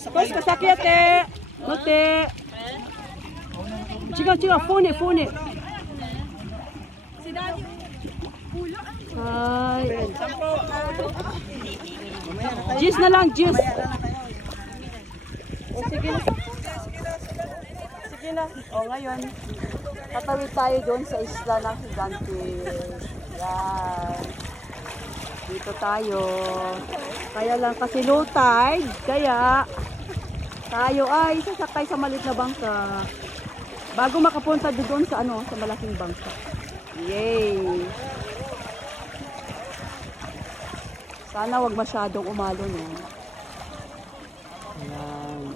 Terus kasakiyate. Note. Chiga, phone. Ay. Jis na lang, jis. O, sige na. Sige na. O, ngayon, tatawid tayo doon sa isla ng Higante. Yan. Dito tayo. Kaya lang kasi low tide, kaya tayo ay sasakay sa maliit na bangka bago makapunta doon sa sa malaking bangka. Yay! Sana wag masyadong umalo, no? Ayan.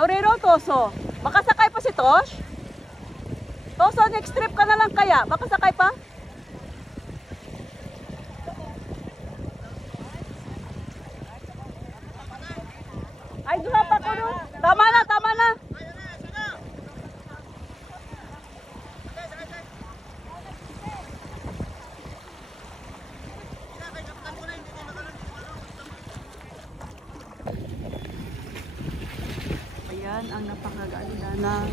Norero, Toso, baka sakay pa si Tosh? Toso, next trip ka na lang kaya? Baka sakay pa? Ay, duha pa ko doon. Tama na. Ayan ang napakaganda ng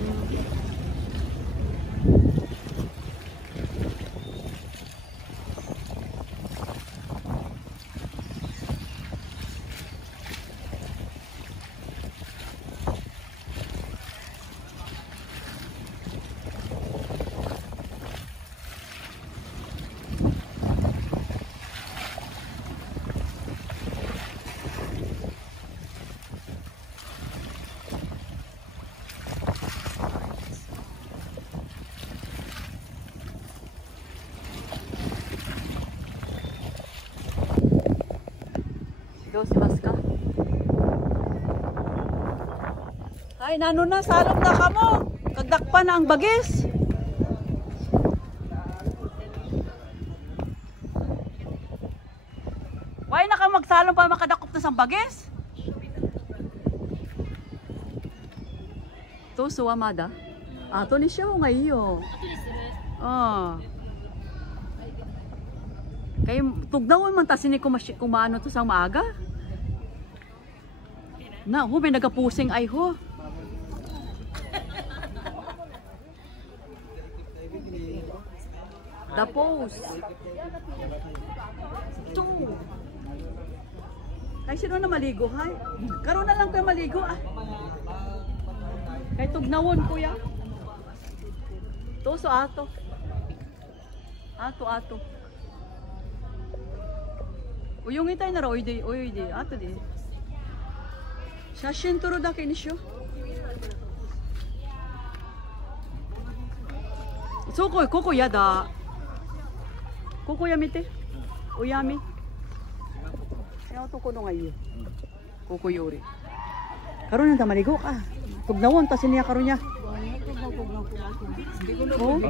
si Baska. Ay, nano na, salom na ka mo. Kagdakpa na ang bagis. Why na ka magsalom pa makadakop na sa bagis? To, suwamada. Ato ni siya nga iyo. Kaya tugnawan man ta sini kumano to sang maaga. Na, may nagapusing ay ho. Tapos. Ito. Ay, sino na maligo, hay? Karoon na lang kayo maligo, ah. Kaya tugnawon, kuya. Toso, ato. Ato. Uyong itay na ra, oyde, ato di. Shashin turo da kinisyo. Koko yada. Koko yamite. Uyami. Kaya to ko no ngayon. Koko yori. Karon na maligo ka. Tugnawon ta siniya karon niya. Oh.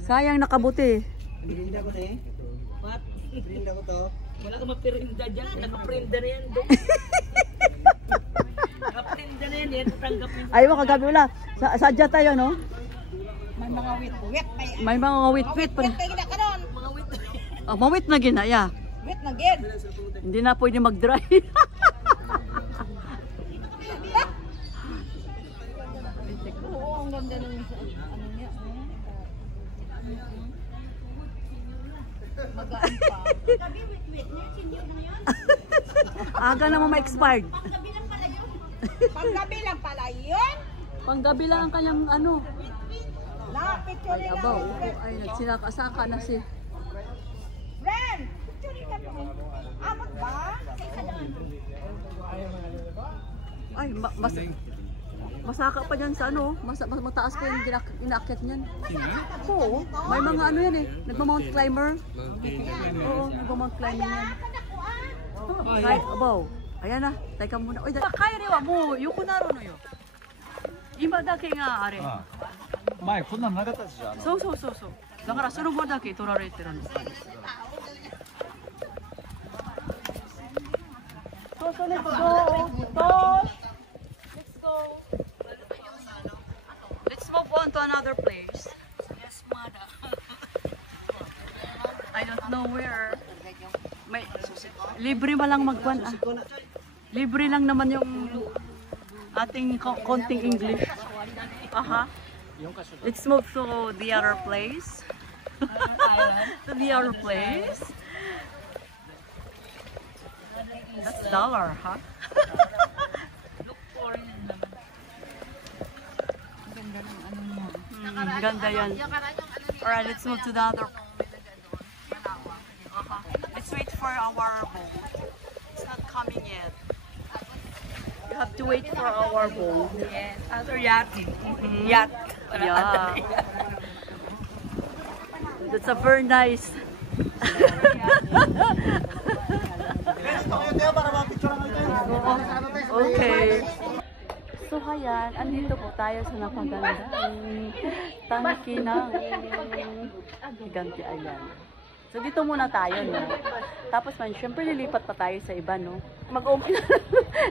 Sayang nakabuti. Birinda ko te. What? Birinda ko to. Wala ka mapirinda dyan. Nakaprinda na yan. Nakaprinda na yan. Tanggapin. Ayaw kagabi wala. Sadya tayo, no? May mga wit-wit. May mga wit-wit pa. Wit kayo na ka doon. Mga wit. Mawit na ginaya. Wit na gid. Hindi na pwede mag-dry. Oo, ang ganda ng ano niya. Magaan pa. Aga naman ma-expired. Gabi lang pala yun. Panggabi lang pala yun. Panggabi lang ang kanyang ano. Picture Ay, abaw. Ay, nagsinakasaka na si. Friend, picture ka to. Amot ba? Sa isa lang. Ay, masaka pa dyan sa ano. Mataas pa yung inaakyat niyan. Oo. May mga ano yan eh. Nagmamount climber. Oo, nagmamount climbing yan. Ay, abaw. Ayan na. Teka muna. Oy, kaya rewa mo. Yung kunaro no yo. Ima dake nga are. 前こんなのなかったでしょ。そうそうそうそう。だからその分だけ取られてるんです。そうそう、let's go. Let's go. Let's move on to another place. Yes, mother. I don't know where. May libre ba lang magkuhan ah. Libre lang naman yung ating konting English. Aha. Let's move to the other place. To the other place. That's dollar, huh? Look for yun naman. Ganda ng ano mo. Ganda yan. Alright, let's move to the other. Let's wait for our boat. It's not coming yet. We have to wait for our boat. Yes, other yacht. Yacht. Yeah. That's a very nice. Okay. So ayan, andito po tayo sa napagandang tangki ng Higante Ayan. So dito muna tayo, no? Tapos man, syempre lilipat pa tayo sa iba, no?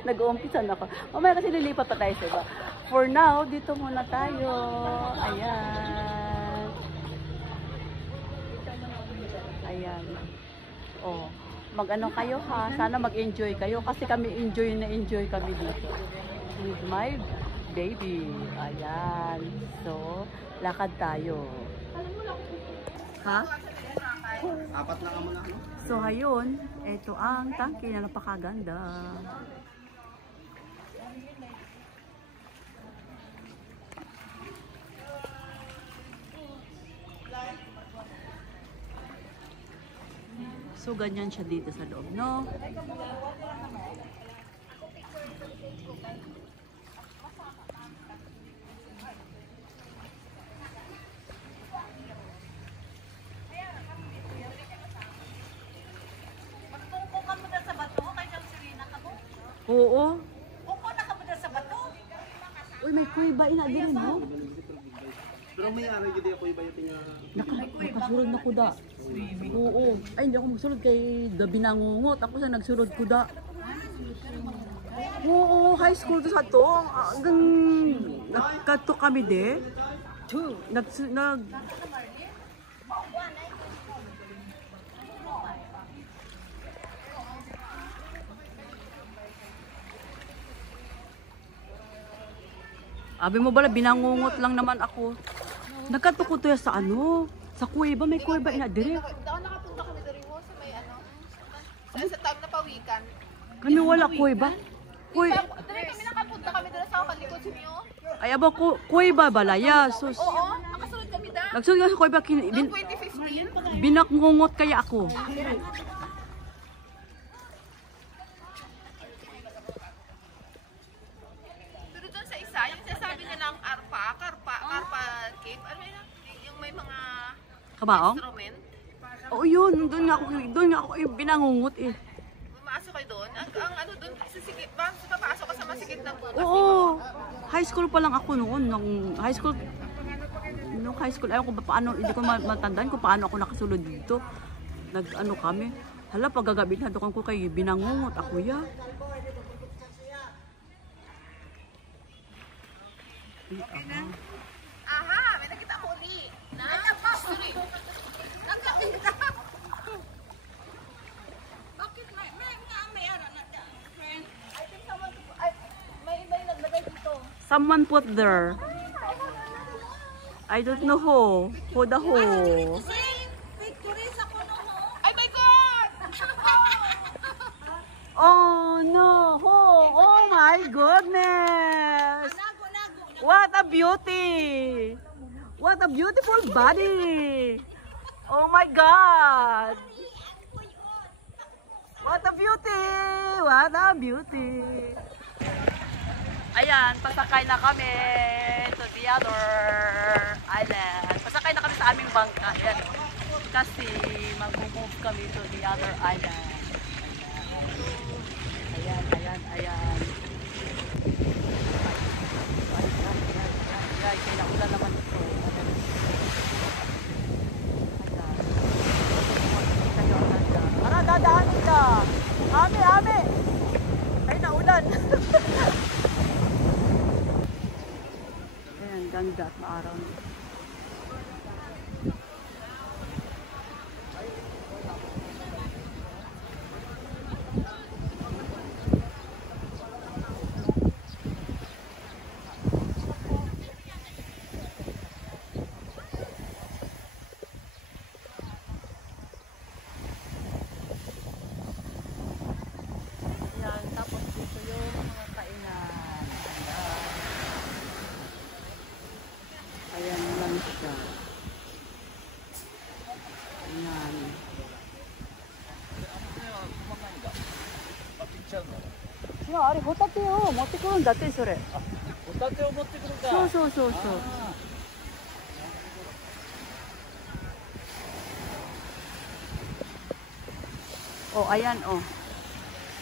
Nag-uumpisa na ako. Mamaya kasi lilipat pa tayo sa iba. For now, dito muna tayo. Ayan. Ayan. Oh, mag-ano kayo ha? Sana mag-enjoy kayo kasi kami enjoy kami dito. With my baby. Ayan. So, lakad tayo. Ha? Apat na ka muna, no? So, ayun. Ito ang tangke na napakaganda. So, ganyan siya dito sa loob, no? Magtungkukan mo na sa bato, kay Jang Serena ka mo. Oo. Kuko na ka mo na sa bato. Uy, may kuiba ina din, no? Pero may ano gid ako iba yung tinga. Nakasulod na ko da. Oo. Ay, hindi ako magsulod kay Gabi Nangungot. Ako sa nagsulod ko da. Oo, high school to sa to. Hanggang nagkato kami de. Nag Abi mo bala, binangungot lang naman ako. Nagkatuko to sa ano? Sa kuweba, may kuweba ina dire. Daon nakapunta kami diri mo sa may ano. Sa tawag na pawikan. Kano wala kuweba? Kuy, Diri kami nakapunta kami diri sa kalikod si Mio. ay aba ko kuweba balaya. Sus. Oo, nakasunod kami da. Nagsunod nga sa kuweba Noong 2015. binakngungot kaya ako. Pero doon sa isa, yung sinasabi nilang Karpa Cave, ano yun? Yung may mga Kabaong? instrument. Oo yun, doon nga ako binangungot eh. Pumasok kayo doon. Ang ano doon, sisikip ba? Papasok ka sa masikip ng bukas. Oo. High school pa lang ako noon. Nung high school, ayaw ko ba paano, hindi ko matandaan kung paano ako nakasulod dito. Nag-ano kami. Hala, pagagabi na doon ko kay binangungot ako ya. Aha, may nakita mo uli. Sorry. Nakakita. Bakit may ara na dyan, friend? I think someone, may naglagay dito. Someone put there. I don't know who. Who the who. Victory sa kuno mo. Ay my God! Oh no! Who? Oh my my goodness! What a beauty! What a beautiful body! Oh my God! What a beauty! What a beauty! Ayan, pasakay na kami to the other island. Pasakay na kami sa aming bangka. Ayan. Kasi mag-move kami to the other island. Ayan, ayan, ayan. Ayan, kinaulan naman ito. Para dadaan sila. Ame, ame. Ay, naulan. Ayan, ganda at maaraw. Ayan lang siya. Ayan.あれホタテを持ってくるんだってそれ。ホタテを持ってくるんだ。そうそうそうそう。Oh, ayan oh.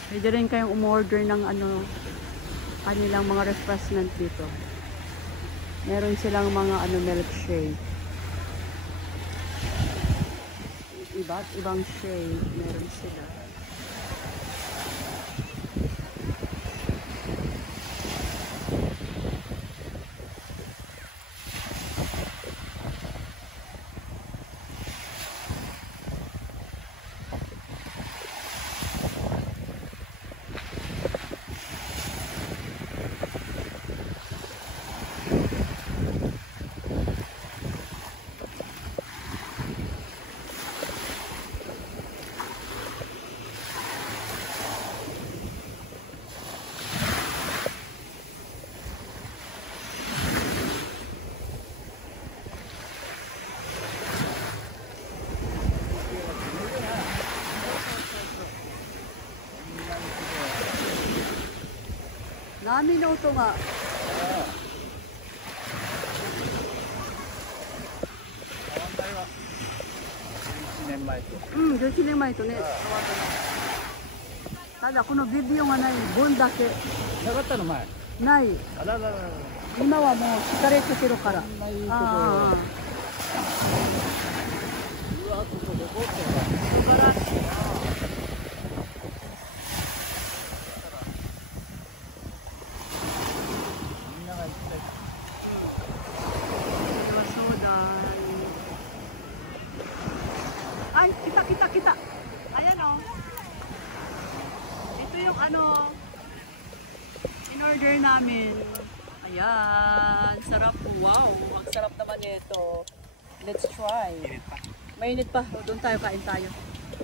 Pwede rin kayong umorder ng ano kanilang mga refreshment dito. Meron silang mga ano milkshake. Iba't ibang shake meron sila. Nami no to nga. Mm, 11年前とね。ただこのビデオがない分だけなかったの前。ない。あらららら。今はもう疲れててるから。ああ。うわ、ここどこって。素晴らしい。Ay, kita. Ayan o. Ito yung ano, in-order namin. Ayan, sarap. Wow, ang sarap naman ito. Let's try. Mainit pa. Doon tayo, kain tayo.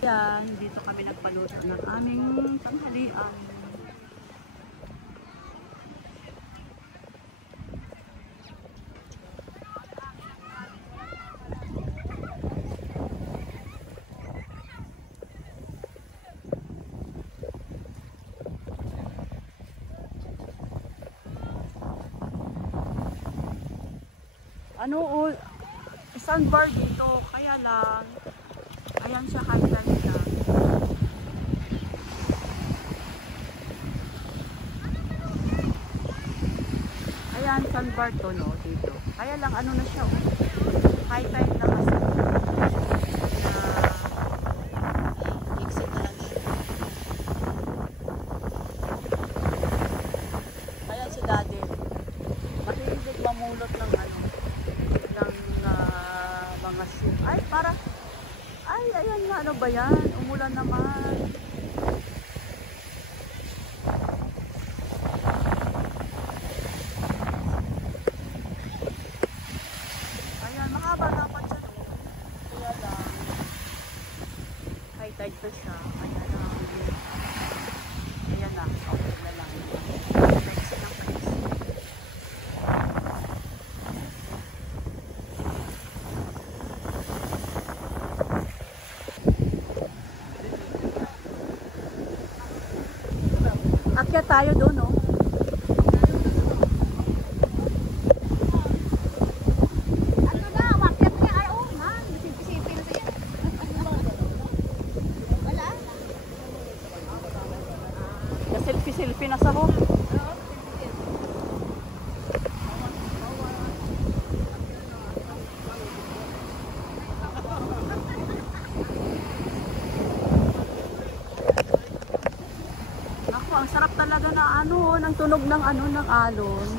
Ayan, dito kami nagpaluto ng aming tanghalian. Ano, sandbar dito, kaya lang, ayan siya, high-tide siya. Ayan, sandbar to, no, dito. Kaya lang, ano na siya, high-tide na kasi. Exit na lang siya. Ayan si Daddy. Mahilig mamulot ng ano, mga ship. Ay, ayan nga, ano ba yan? Umulan naman. Ayan, mahaba dapat siya. Kaya lang, high tide pa siya. Ayan na. Okay na lang. Aakyat tayo doon, oh. Ano na, wakyat niya. Ay, oh, man. Sipil na yan. Wala. Selfie-selfie na sa ho. Naku, ang sarap talaga na ano, ng tunog ng ano, ng alon.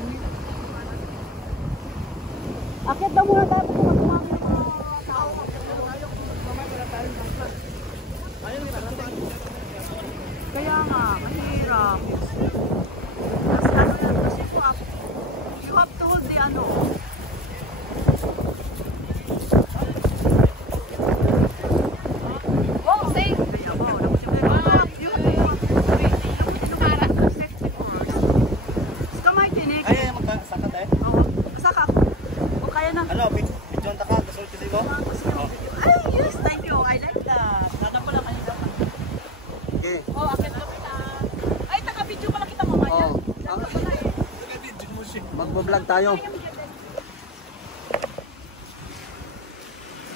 Akit daw muna tayo kung magkumami ng tao. Kaya nga, mahirap. Kasi ano yan, kasi you have to hold the ano. Oh, safe! Kaya mo, kamay tinik. Ay, magsakat eh. Oo, saka. O kaya na. Ano, bidyon ta ka, kasul kiti ko? Ay, yes, thank you. I like that. Nana pala kanina. Okay. Oh, akit kami na. Ay, taka-video pala kita mamaya. Oh. Nasa pala eh. Magbo-vlog tayo.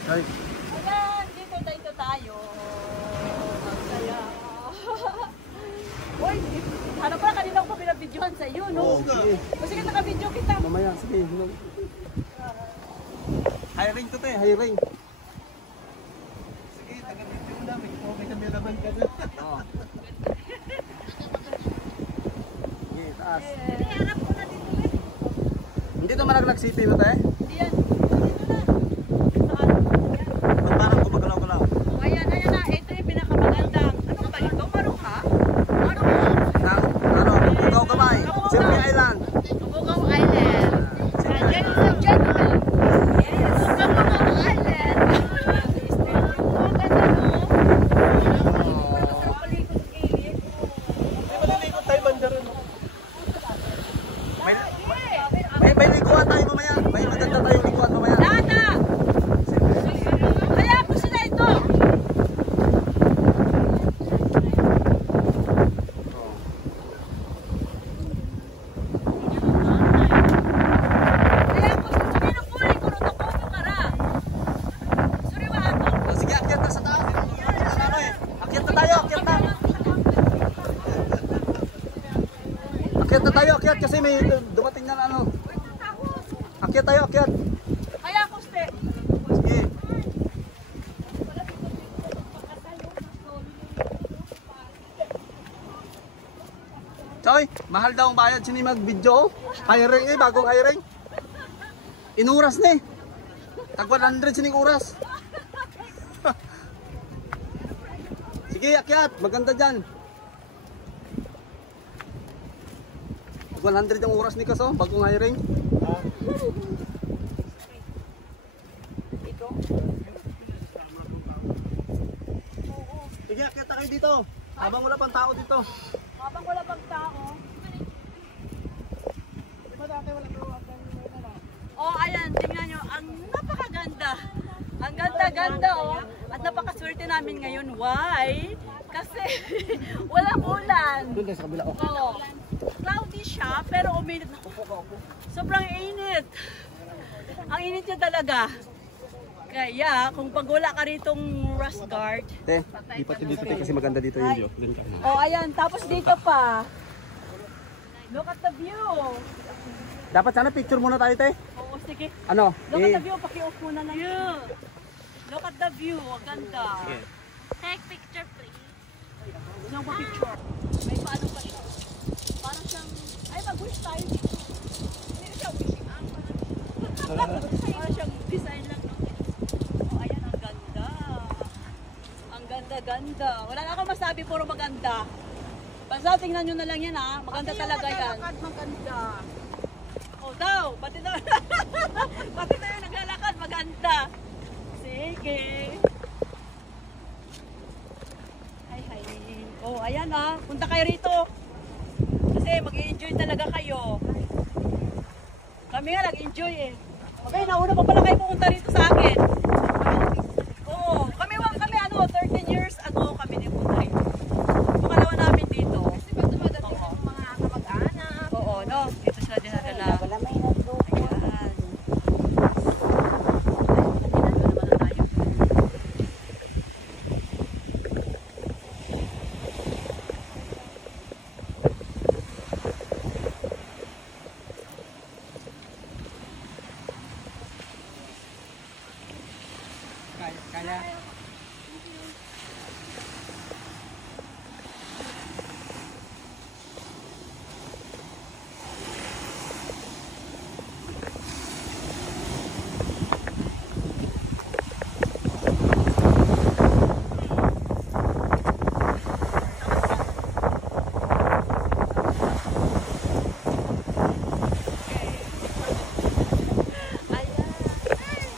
Ay, Ayan, dito tayo. Ang saya. Uy, ano pala kanina ko pa pinabidyohan sa iyo, no? oh, sige. O sige, naka-video kita. Mamaya, sige. Hiring to te, hiring. Sige, taga-video mo namin. Okay na may laban ka dyan. Oo. Sige, taas. Harap ko na dito eh. Hindi to Malaglag City mo te? Hindi yan. Dito na. Saan? Parang gumagalaw-galaw. O, ayan na. Ito yung pinakamagandang. Ano ba ito? Marong ka? Marong ka? Ano, Bugaw Kamay, Sylvia Island. Bugaw Island. Ladies and gentlemen. Yes. Bugaw Island. Ang ganda, no? Ang palikot-ilit. Di ba naligot tayo banda rin? May liguan tayo mamaya. May maganda tayong liguan mamaya. Dada! Kaya ko sila ito. Kaya ko sabihin ng puli ko rin ako para. Sorry ba ako? Oh, sige, akyat na sa taas. Ano eh? Akyat na tayo, akyat na. Akyat na tayo, akyat kasi may dumating na ano. Akyat tayo, akyat. Kaya ko ste. Sige. Choy, mahal daw ang bayad sini mag-video. Hiring eh, bagong hiring. Inuras ni. Tag 100 sining oras. Sige, akyat. Maganda dyan. 100 ang oras ni Kaso, bagong hiring. Sige, akyat na kayo dito. Habang wala pang tao dito. Habang wala pang tao. Oh, ayan, tingnan nyo. Ang napakaganda. Ang ganda-ganda, oh. At napakaswerte namin ngayon. Why? Kasi walang ulan. Doon tayo sa kabila. Oh. Oo. Cloudy siya, pero uminit na. Sobrang init. Ang init niya talaga. Kaya, kung pag wala ka ritong rust guard, Te, lipat dito te kasi maganda dito yung view. Doon ka. oh, ayan. Tapos dito pa. Look at the view. Dapat sana picture muna tayo te. Oo, sige. Ano? Look at the view. Paki-off muna lang. Look at the view. Ang ganda. Take picture please. Ano ba picture? May paano pa siya. Parang siyang, ay mag-wish tayo dito. Hindi siya wishing ang parang siyang design lang. Oh, ayan, ang ganda. Ang ganda-ganda. Wala na akong masabi, puro maganda. Basta tingnan nyo na lang yan ha. Maganda talaga yan. Maganda. Oh daw, pati daw. Pati tayo naglalakad, maganda. Sige. Hi. Oh, ayan ah. Punta kayo rito. Kasi mag-i-enjoy talaga kayo. Kami nga nag-enjoy eh. Okay, nauna pa pala kayo pumunta rito sa akin. Oo, kami 13 years ago kami nagpunta rito. Pangalawa namin dito. Kasi ba dumadating yung mga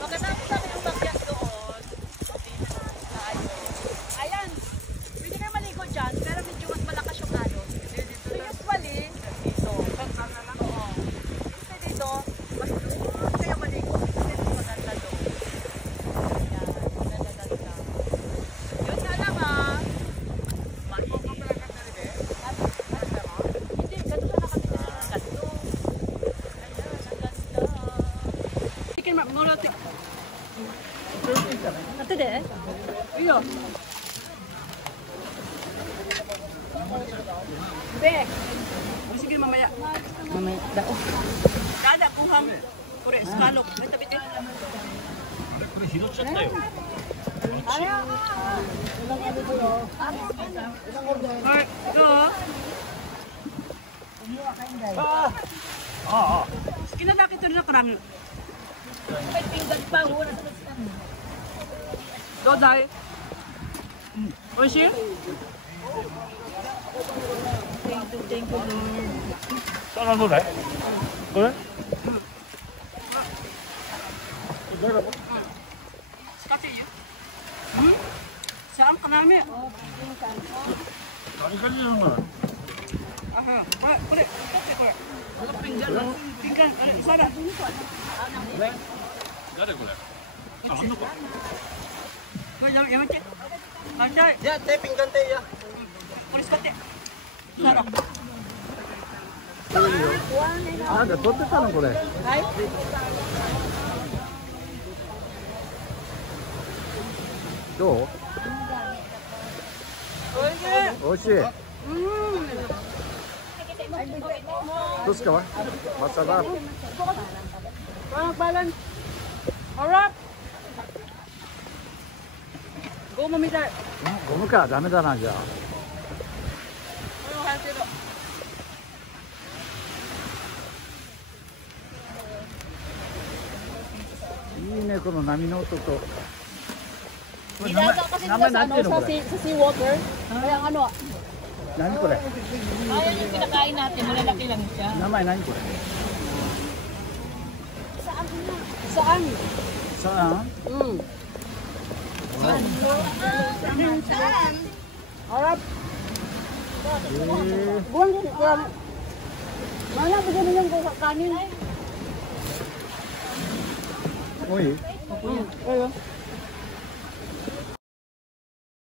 Pagkatapos namin yung bagyas doon, ayan, pwede kayo maligo dyan, pero medyo mas malakas yung alon. Usually, dito, oo. Kasi dito, mas doon kayo maligo, kasi mas maganda doon. Ayan, maganda-ganda. Yun nga lang hindi, ganito na kami ganito. Ayan, ang ganda. Chicken marmolate. Ate de? Iyo. Bek. Sige mamaya. Mamaya dao. Kada kuhang kore skalok. Bitte. 그래 hiroshattayo. Alright, go. Kinalaki ito na karami. May pinggan pa. Dodai. Oishi? Thank you, Lord. それこれ Skate yun. Saan karami? 何感じなのかな Aha. Kore. Pinggan. Pinggan. Isa na. 誰これあんのか Yamete. Kanjay. Ya, te, pinggan te, ya. Kore skate. Sara. なんか撮ってたのこれ。はい。どう？おいしい。美味しい。どうですか？Masarap. Parang balance. Alright. Go mamita. ゴムかダメだなじゃあ。いいねこの波の音と。これ名前なんていうのこれ？ Sa seawater. Kaya ano? 何これ？ Ayan yung kinakain natin. Malalaki lang siya. 名前何これ？ Saan? さあ。 Saan? Alright. Buwan din. Mana bigyan mo yung kanin? おい。